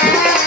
Thank you.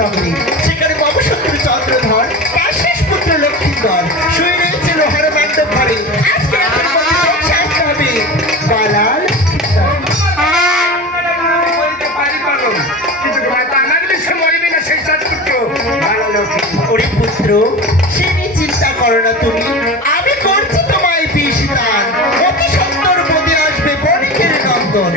নগরী। সেখানে মমশত্রু চন্দ্রধর তার শেষ পুত্র লক্ষ্মীধর শুয়ে রয়েছে লোহার মণ্ডপ ঘরে। আজকে রাতের মধ্যে তোকে আসতে হবে বালা লক্ষ্মীধর। ওরে পুত্র, সে নিয়ে চিন্তা করো না তুমি, আমি করছি তোমায় বিষ দান। অতি সুন্দর বোধে আসবে বণিকের নন্দন।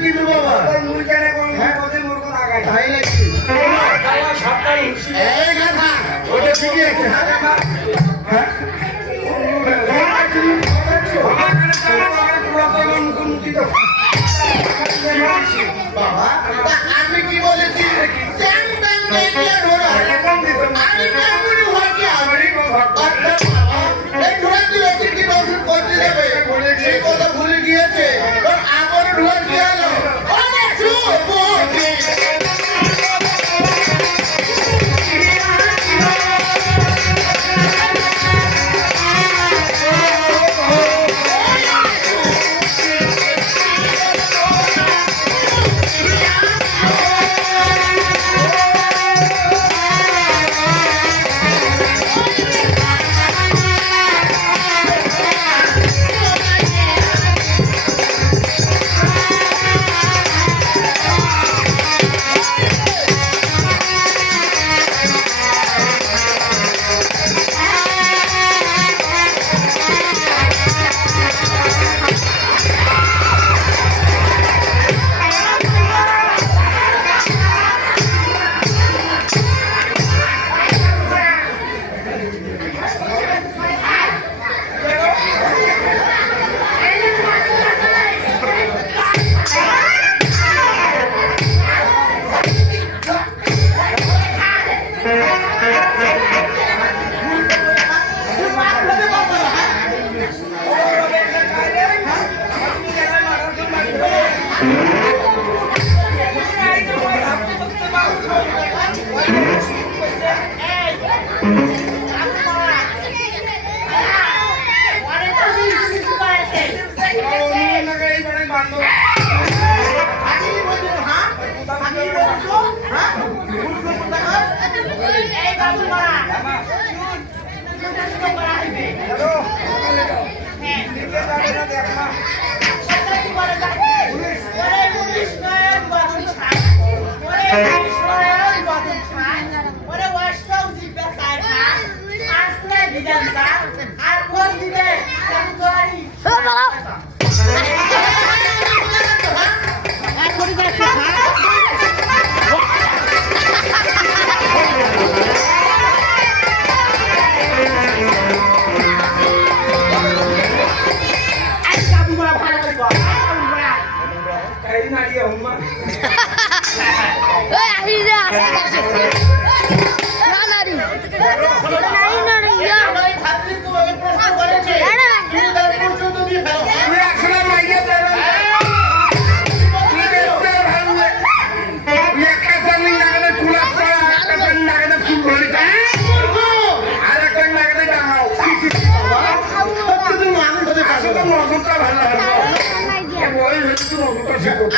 কিন্তু বাবা মুরগানে কোন পদে মুরগ লাগাই তাই নাকি বাবা সাবধান হুঁশি এই কথা ওটা ঠিকই আছে হ্যাঁ বাবা আমি কি বলেছি চ্যাং ব্যাং দিয়ে ঘোড়া আমি কেমন হয়েছি আমি এই ঘোড়া দিয়ে কি রসুন করতে যাবে সেই কথা ভুলে গিয়েছে আমার ঘোড়া দিয়ে এলো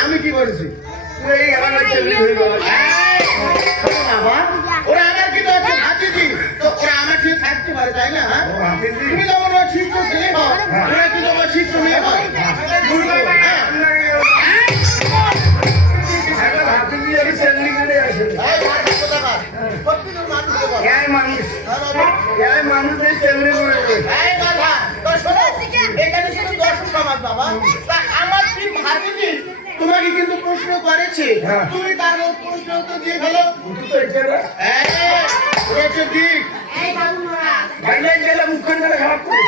আমি কি বলেছি বাবা ওরা আমার কি দরকার হাতিজি তো ওরা আমার ঠিক থাকতে পারে তাই না তুমি তো আমার ঠিক তো ছেলে হও ওরা কিন্তু আমার ঠিক তো মেয়ে হয় তোমাকে কিন্তু প্রশ্ন করেছে তুমি তার প্রশ্ন তো দিয়ে ফেলো মুখ্যমন্ত্রী খারাপ করে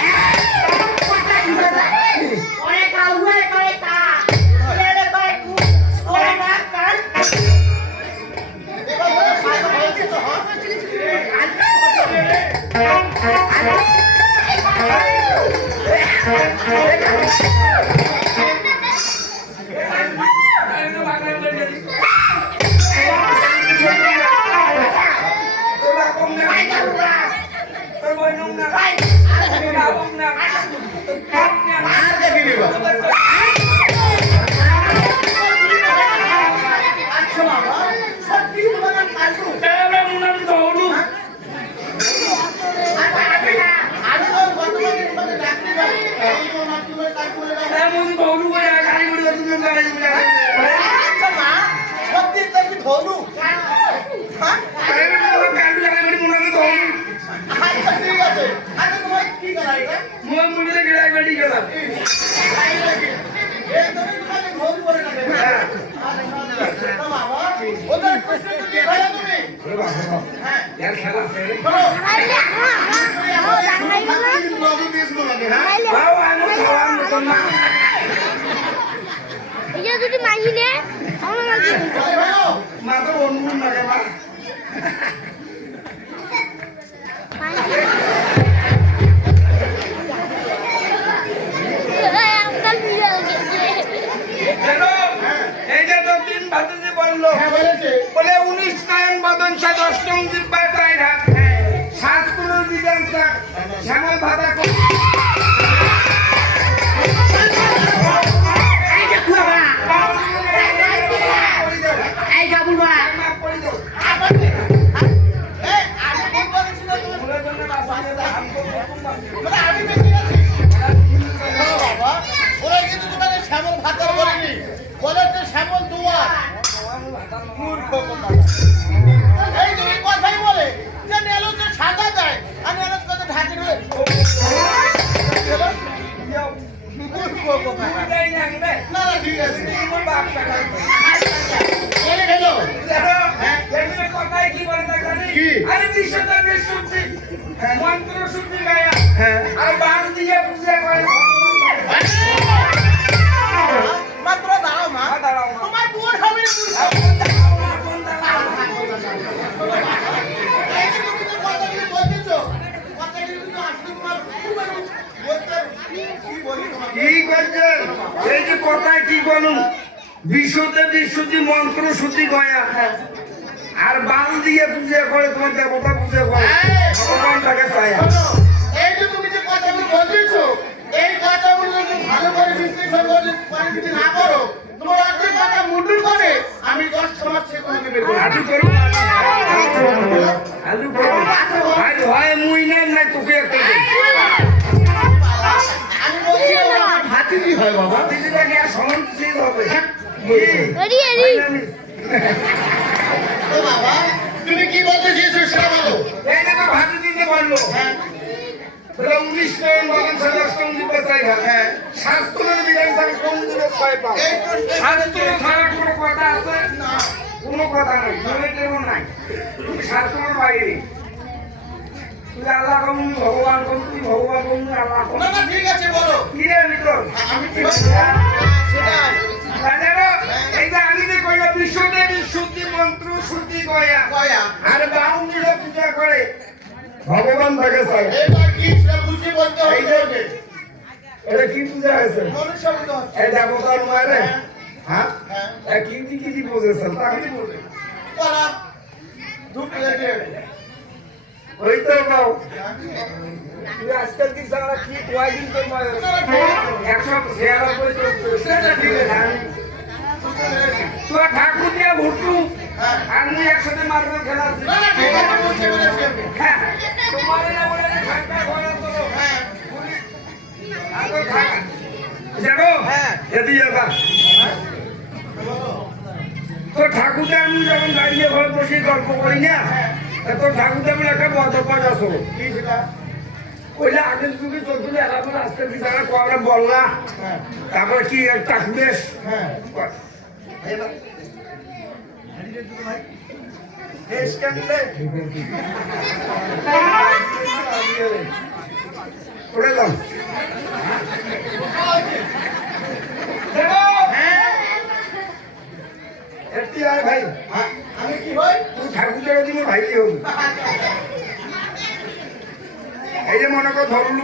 হ্যাঁ यार খেলা ছেড়ে শোনো Hãy নগদ দিয়ে শুরু লাগে হ্যাঁ বাবা আমি খাওয়ার মতো না subscribe cho kênh Ghiền Mì Gõ để আরে ভাইও মা তো অন্য লাগে মা দেখো এই যে তো তিন ভাতিজি বললো হ্যাঁ বলেছে বলে 19 নয়ন বদন সাদ অষ্টম দিব্যার চাই হাত শাস্ত্র বিধান শ্যামল ভাতা মানে আমি বেঁচে গেছি বাবা ওরা কিন্তু তোমাকে শ্যামল ভাতার বলেনি বলেছে শ্যামল দুয়ার মূর্খ কথা এই তুমি কথাই বলে যে নেলুচে সাজা দেয় আর নেলুচ কথা ঢাকি ঢুলে মূর্খ কথা না না ঠিক আছে বলে গেল কি? আরে বিশ্বদেবের শুদ্ধি মন্ত্র শুদ্ধি গায়া হ্যাঁ আর বান দিয়ে পূজা করে মাত্র দাঁড়াও মা দাঁড়াও মা। তোমার বুয়ার হবে এই যে তুমি যে কথাগুলি বলতেছো কথাগুলি কিন্তু আসলে তোমার বলতে কি বলি তোমাকে কি করছে এই যে কথায় কি বলুন বিশ্বদেবের শুদ্ধি মন্ত্র শুদ্ধি গয়া আর বান দিয়ে পূজা করে তোমার দেবতা পূজা করে ভগবানটাকে চায় শোনো, এই যে তুমি যে কথাগুলো বলতেছো এই কথাগুলো যদি ভালো করে বিশ্লেষণ করে যদি না করো তোমার অর্ধেক কথা মুন্ডু করে আমি 10 সমাজ সে তোমাকে বের করে আলু করো আলু করো আজ হয় মুই না তোকে একটা দেব। আমি বলছি ভাতিজি হয় বাবা দিদিটাকে আর সমান শেষ হবে Ready, ready. ও বাবা তুমি কি বলতে চেয়েছো সেটা বলো এই দেখো ভাবি দিতে বললো হ্যাঁ বলে 19 নয়ন বদন সাদ অষ্টম দিব্যার চাই হাত হ্যাঁ শাস্ত্রের বিধান ছাড়া কোন দিনে ছয় পাও এই প্রশ্নের শাস্ত্র ছাড়া কোনো কথা আছে না কোনো কথা নাই জমিতেও নাই শাস্ত্রের বাইরে তুই আল্লাহ কম ভগবান কম তুই ভগবান কম আল্লাহ কম না না ঠিক আছে বলো কি রে ভিতর আমি কি সেটা জানো এই যে আমি যে কইলাম বিশ্বদেবী শুদ্ধি মন্ত্র শুদ্ধি গয়া কয়া আর বাউন্ডিরা পূজা করে ভগবান তাকে চায় এবার কি সেটা বুঝে বলতে হবে এটা কি পূজা হয়েছে মনুষ্য বুঝতে হচ্ছে এই দেবতার মারে হ্যাঁ হ্যাঁ এ কি বুঝেছেন তাহলে বলে করা ধূপ লেগে ওই তো বাউ তুই আজকাল কি সারা কি কয়দিন তো ময় 196 সেটা ঠিক আছে তো ঠাকুর দিয়ে ভুটু আমি একসাথে মারবো খেলা না না ঠিক আছে বুঝতে পেরেছি আমি তোমার না বলে ঠান্ডা ঘরে তো হ্যাঁ আগে থাকা যাবো হ্যাঁ। এদি যাবা তো ঠাকুরটা আমি যখন দাঁড়িয়ে ঘরে বসে গল্প করি না তো ঠাকুরটা বলে একটা মতপাঠ আসো কি সেটা ওইটা আগের যুগে চলছিল এখন আজকে বিচারা কবে বললা হ্যাঁ তারপরে কি ঠাকুরের হ্যাঁ এবার দেশ কেমনে করে দাও একটি আর ভাই আমি কি হই তুই ঠাকুর জায়গা দিব ভাই হোক এই যে মনে কর ধরলু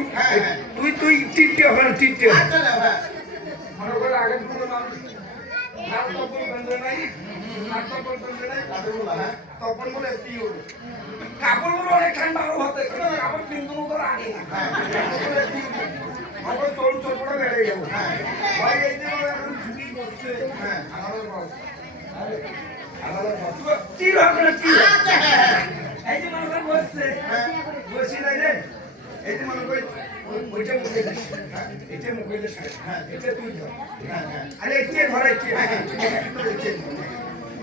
তুই টিপতে হবে না টিপতে হবে আচ্ছা না হ্যাঁ মনে করে আগে কোনো মানুষ নাম তপন বন্ধ নাই নাম তপন বন্ধ নাই তপন বলে কি হলো কাপড়গুলো অনেক ঠান্ডা হতে কাপড় কিন্তু তোর আগে না আমার চোল চোপড়া বেড়ে গেল ভাই এই যে এখন ছুটি করছে হ্যাঁ আমাদের বস আমাদের বস কি হবে না কি আচ্ছা হ্যাঁ এই যে মনে করে বসছে বসি নাই রে এই যে মনে করে ওইটা মুখে দিস এটা মুখে দিস হ্যাঁ এটা তুই ধর আরে একে ধর একে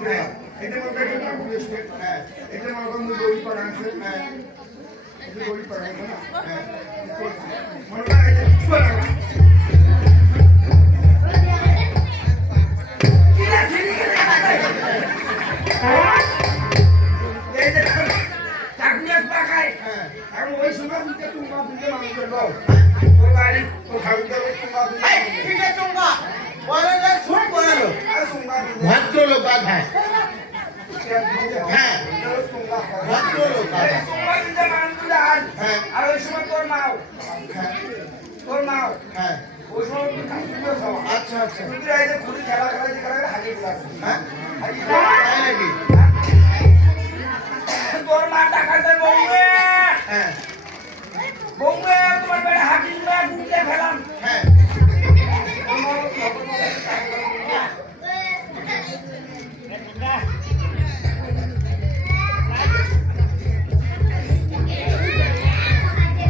হ্যাঁ এটা মনে করে এটা মুখে দিস হ্যাঁ এটা মনে করে মুই দড়ি পাড়াংছে হ্যাঁ এটা দড়ি পাড়াংছে না হ্যাঁ মনে করে এটা ছুয়া লাগা এই তোর বাড়ি তোর ঠাকুরকে চুম্বা এই, কিসের চুম্বা? বলে যে শুন বলে লোক। ভদ্রলোক গাধায়। হ্যাঁ, ভদ্রলোক গাধায়। হ্যাঁ। আর ওই সময় তোর মাও হ্যাঁ, তোর মাও হ্যাঁ। ওই সময় তুই ঠাকুরকে খাওয়া আচ্ছা, আচ্ছা। তুই এই যে খুলি খেলা খেলা যে খেলা হাজির ক্লাস হ্যাঁ? হাজির তাই নাকি? তোর মা টাকা দেয় বউয়ে হ্যাঁ, বউয়ে তোমার বেড়ে হাজির না ঘুরতে ফেলাম হ্যাঁ।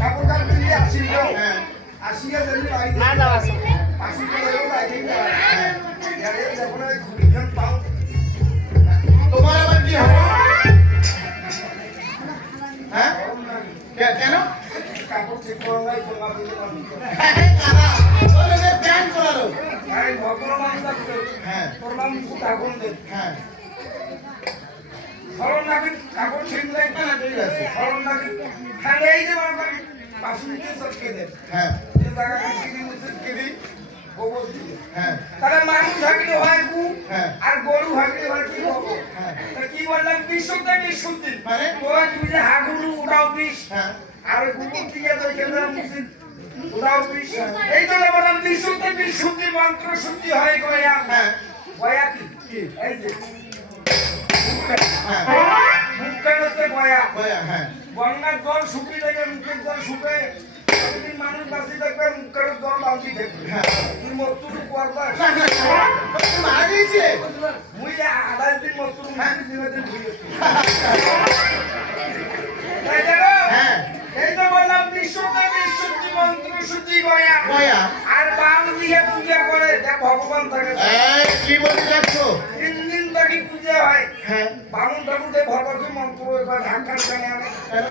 কাপড় কাপড় দিয়ে আসিল হ্যাঁ। আসিয়া যদি বাড়িতে আসিতে গেলেও বাড়িতে গেলে যখন ঘুরতে পাও তোমার আবার কি হবে? হ্যাঁ? কেন? কাপড় ঠিক করো নাই তোমার দিতে পারবো কারা? বলে যে প্যান্ট চলালো। আরে ভদ্র মানুষ আছে হ্যাঁ, তোর নাম ঠাকুর দে হ্যাঁ। ফলন নাকি কাপড় ঠিক লাগবে না ঠিক আছে ফলন নাকি খালি এই যে মনে করেন বাসুনিতে সটকে দেয় হ্যাঁ, যে জায়গা কিনে মুসিদকে দিই গোবর দিয়ে হ্যাঁ, তাহলে মানুষ থাকলে হয় গু হ্যাঁ। আর গরু থাকলে হয় কি গোবর হ্যাঁ। তা কি বললাম বিশুদ্ধ বিশুদ্ধি মানে? তুই যে হাগুরু ওটাও বিষ হ্যাঁ। আর ওই গোবর দিয়ে তো ওইখানে মুসিদ ওটাও বিষ এই জন্য বললাম বিশুদ্ধ বিশুদ্ধি মন্ত্র শুদ্ধি হয় গয়া হ্যাঁ। গয়া কি এই যে হ্যাঁ। মুখের হচ্ছে গয়া বয়া, হ্যাঁ। গঙ্গার জল শুকিয়ে থাকে মুখের জল শুকে প্রতিদিন মানুষ বাঁচি থাকবে মুখের জল বাঁচি থাকবে হ্যাঁ। তুই মস্তুর করবার না, না, না। তুমি মারা গিয়েছে? মুই আড়াই দিন মস্তুর দিনে দিন ঘুরেছি হ্যাঁ। এই তো বললাম বিশুদ্ধ বিশুদ্ধি মন্ত্র শুদ্ধি গয়া বয়া। আর বাম দিয়ে পূজা করে দেখ ভগবান থাকে এই, কি বলতে যাচ্ছ? 3 দিন তাকে পূজা হয় হ্যাঁ। বামুন ঠাকুরকে ভগবান মন্ত্র এবার ঢাকান টানে আনে কেন?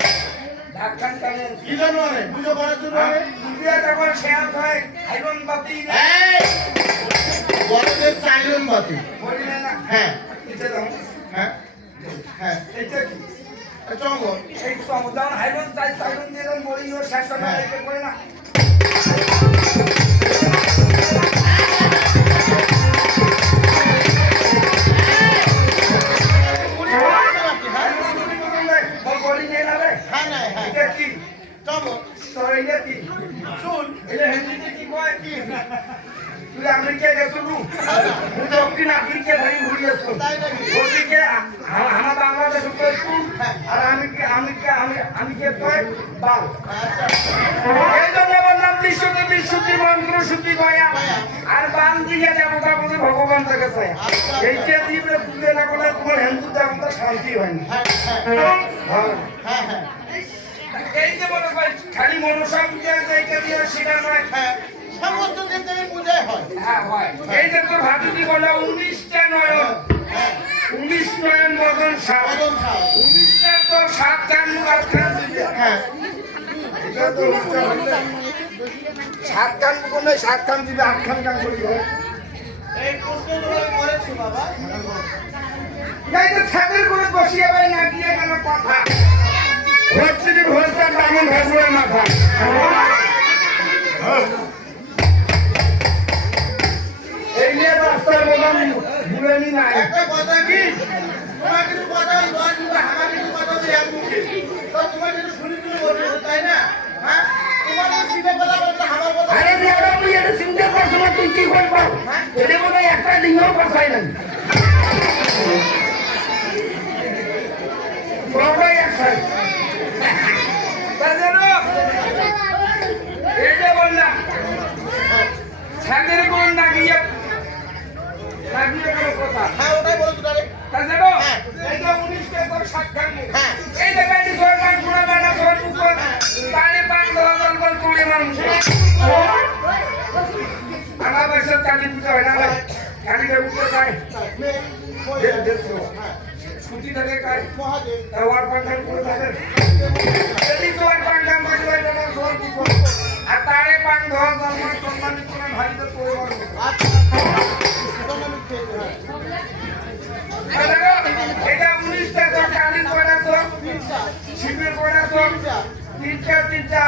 ঢাকান টানে কি জন্য আনে? পুজো করার জন্য আনে? পূজা যখন শেষ হয় আইরন বাতি এই, বলে যে চাইরন বাতি। বলি না হ্যাঁ, এটা দাও হ্যাঁ, হ্যাঁ। এটা কি চঙ্গল। এই সমুদ্র আইরন চাই আইরন দিয়ে বলি ও শেষ হয় এটা করে না বলি নিয়ে যাবে হ্যাঁ, না, হ্যাঁ। এটা কি চঙ্গল। তোর এটা কি শুন। এটা হিন্দিতে কি কয় কি তুই আমেরিকা গেছিলু দক্ষিণ আফ্রিকা ধরে ঘুরিয়েছো তাই নাকি? ওদিকে আমার বাংলাদেশ আর আমি কে কয় বাল আচ্ছা। এই জন্য বললাম বিশুদ্ধি বিশুদ্ধি মন্ত্র শুদ্ধি গয়া আর বাল দিকে দেবতা বলে ভগবান থেকে চায় এইটা দিবে পুজো না করলে তোমার হিন্দু দেবতা শান্তি হয় না হ্যাঁ, হ্যাঁ, হ্যাঁ। হ্যাঁ, হ্যাঁ, এই যে বলে ভাই খালি মনসা পূজা এইটা দিয়ে সেটা নয় হ্যাঁ। সমস্ত দেবদেবীর পূজাই হয়। হ্যাঁ হয় এই যে তোর ভাবি বলে 19টা নয়ন হ্যাঁ। 19 নয়ন মদন সাত মদন সাউ। 19টা তোর 7 কান আর খান দিবে হ্যাঁ। এটা তো হচ্ছে 7 কান কোন 7 কান দিবে 8 কান কান করি হয় এই প্রশ্নগুলো আমি করেছি বাবা। এই যে ছাদের করে বসিয়ে ভাই না দিয়ে গেল কথা হচ্ছে যে হচ্ছে ব্রাহ্মণ ঠাকুরের মাথা এই নিয়ে রাস্তার বললাম ভুলেনি নাই একটা কথা কি, তোমার কিছু কথা ওই দশ মুখে, আমার কিছু কথা ওই এক মুখে। তো তোমার কিছু শুনি শুনি বলছো, তাই না? হ্যাঁ? তোমার এই সিধে কথা বলতে আমার কথা। আরে দেওয়া তুই এটা চিন্তা করছো না তুই কি করবো এটা মনে হয় একটা লিঙ্গও পাঠাই না বড়টাই একসাথে এই যে বললাম ছাদের কোন লাগিয়ে কোনো কথা হ্যাঁ, ওটাই বলছো তাহলে। তাছাড়াও এই যে 19টা তোর 7 খান হ্যাঁ। এই যে বাইরে সরকার পুরো বেলা সর উপর তারে 5,000 বল করে মানুষ আমার বছর কালী পূজা হয় না কালীটা উঠে যায় ছুটি থাকে কাজ মহাদেব। ওয়ার পাঠান করে থাকে যদি তোর পাঠান বাজবে না সর কি আর তারে 5,000 মান সম্মানিত করে ভাইতে তোর আচ্ছা, তখন আমি খেতে হয়। এটা 19টা তোর কালী করে তো শিবের করে তো তিনটা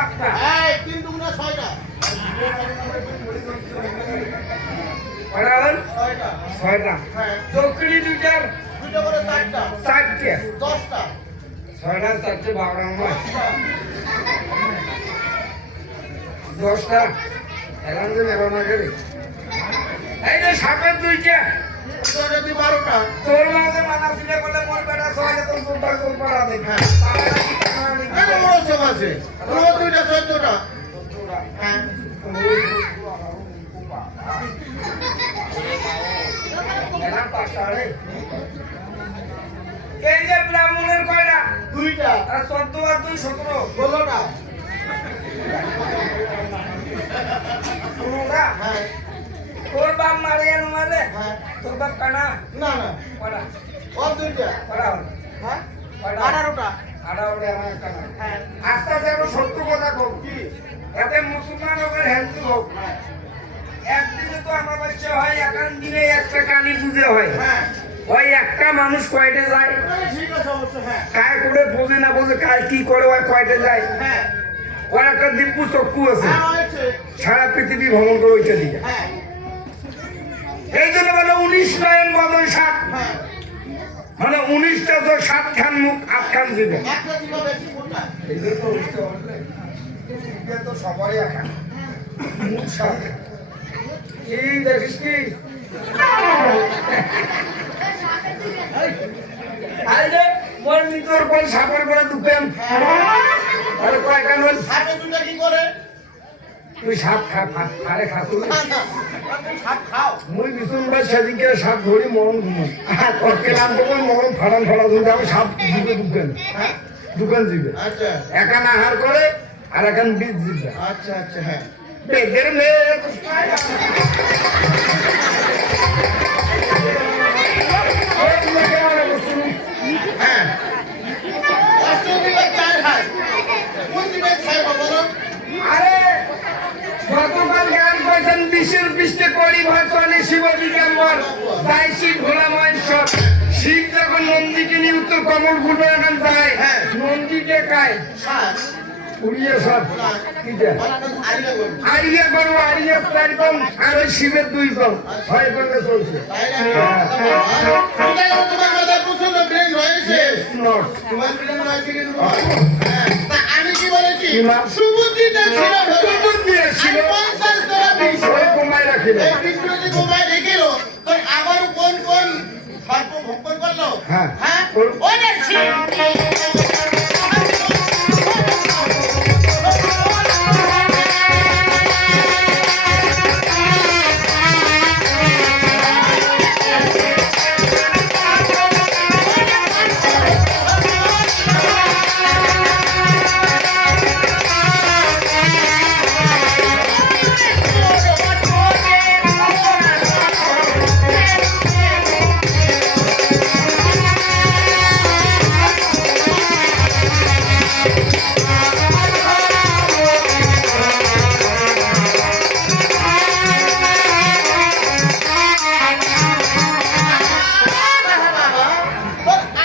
আটটা এই 3 দুগুণে 6টা কটা হল 6টা 6টা হ্যাঁ চৌকড়ি দুইটার 2টা করে 4টা 4টে 10টা 6টা 4টে 12 নয় 10টা 10টা এখন তো নেব না করে এই যে সাপের দুইটা তোরা তুই 12টা তোর মাঝে মানা ছিল বলে মোর বেটা সবাই তো তোরটা তোর পাড়া দেখ হ্যাঁ কেন বড় সব আছে তোর 2টা 14টা হ্যাঁ এই যে ব্রাহ্মণের কয়টা 2টা আর 14 আর 2 17 16টা শুনুরা হ্যাঁ তোর বাপ মারে কেন মারে হ্যাঁ তোর বাপ কানা না না কয়টা ওর 2টা কয়টা হল হ্যাঁ কয়টা 18টা 18 আমার কানা হ্যাঁ আস্তে আস্তে একটু সত্য কথা কম কি এতে মুসলমান লোকের হেলদি হোক একদিনে তো আমার বাচ্চা হয় একান দিনে একটা কালী পুজো হয় হ্যাঁ ওই একটা মানুষ কয়টে যায় ঠিক আছে অবশ্য হ্যাঁ কায় করে বোঝে না বোঝে কায় কি করে ওই কয়টে যায় হ্যাঁ ওর একটা দিব্য চক্ষু আছে হ্যাঁ হয়েছে সারা পৃথিবী ভ্রমণ করে ওইটা দিকে হ্যাঁ এই জন্য বলে 19 নয়ন বদন 7 হ্যাঁ মানে 19টা তো 7 খান মুখ 8 খান জীবন একটা ছিল বেশি কোনটা এই জন্য উঠতে বললে এটা তো সবারই একা মুখ সাপ এই দেখিস কি আরে মোর মিতর কোন সাপের করে দুপেন আরে কয় কান বল হাতে 2টা কি করে তুই সাপ খা আরে খাসু না না তুমি ভাত খাও মুই বিছুন ভাই সেদিনকে সাপ ধরি মরণ ঘুমো আর করকে নাম তো মরণ ফাড়ান ফাড়া দিতে আমি সাপ দিবে দোকান দিবে আচ্ছা একান আহার করে আর একান বীজ দিবে আচ্ছা আচ্ছা হ্যাঁ বেদের মেয়ে হ্যাঁ অষ্ট দিবে 4 ভাই কোন দিবে 6 বলো আরে গতকাল গান করেছেন বিশ্বের পৃষ্ঠে করি ভয় চলে শিব দিগম্বর তাই শিব ভোলা মহেশ্বর শিব যখন নন্দীকে নিয়ে উত্তর কমল গুলো এখন যায় হ্যাঁ। নন্দীকে কায় 7 উড়িয়ে সব কিটা আইলে বল আড়িয়ে করবো আড়িয়ে 4 কম আর ওই শিবের 2 কম হয় করলে চলছে তোমার কথা প্রশ্ন ব্রেন হয়েছে নট তোমার ব্রেন হয়েছে কি আমি কি বলেছি কি মা? সুবুদ্ধিটা ছিল সুবুদ্ধি ছিল। 50 টাকা বিশ ওই কমাই রাখিল এই বিষ্ণু যদি গোমায় রেখেল তো আবার কোন কোন সর্প ভক্ষণ করলো হ্যাঁ। হ্যাঁ ওর- ওদের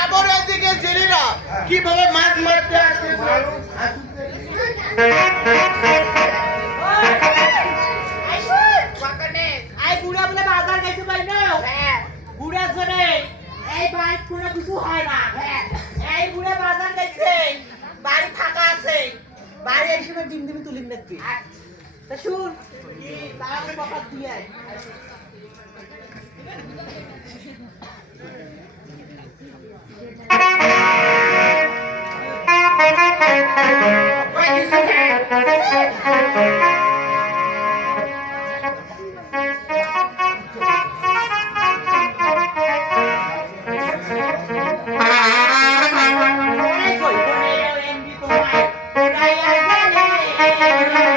আবার এদিকে জেরিরা কিভাবে মাছ মারতে আসছে এই বুড়া বলে বাজার গেছে ভাই না বুড়া জনে এই বাইক কোনো কিছু হয় না এই বুড়া বাজার গেছে বাড়ি ফাঁকা আছে বাড়ি এই সময় ডিম ডিম তুলিম দেখবি তা শুন তাহলে কথা দিয়ে আয়। Hãy subscribe cho kênh Ghiền Mì Gõ để không bỏ lỡ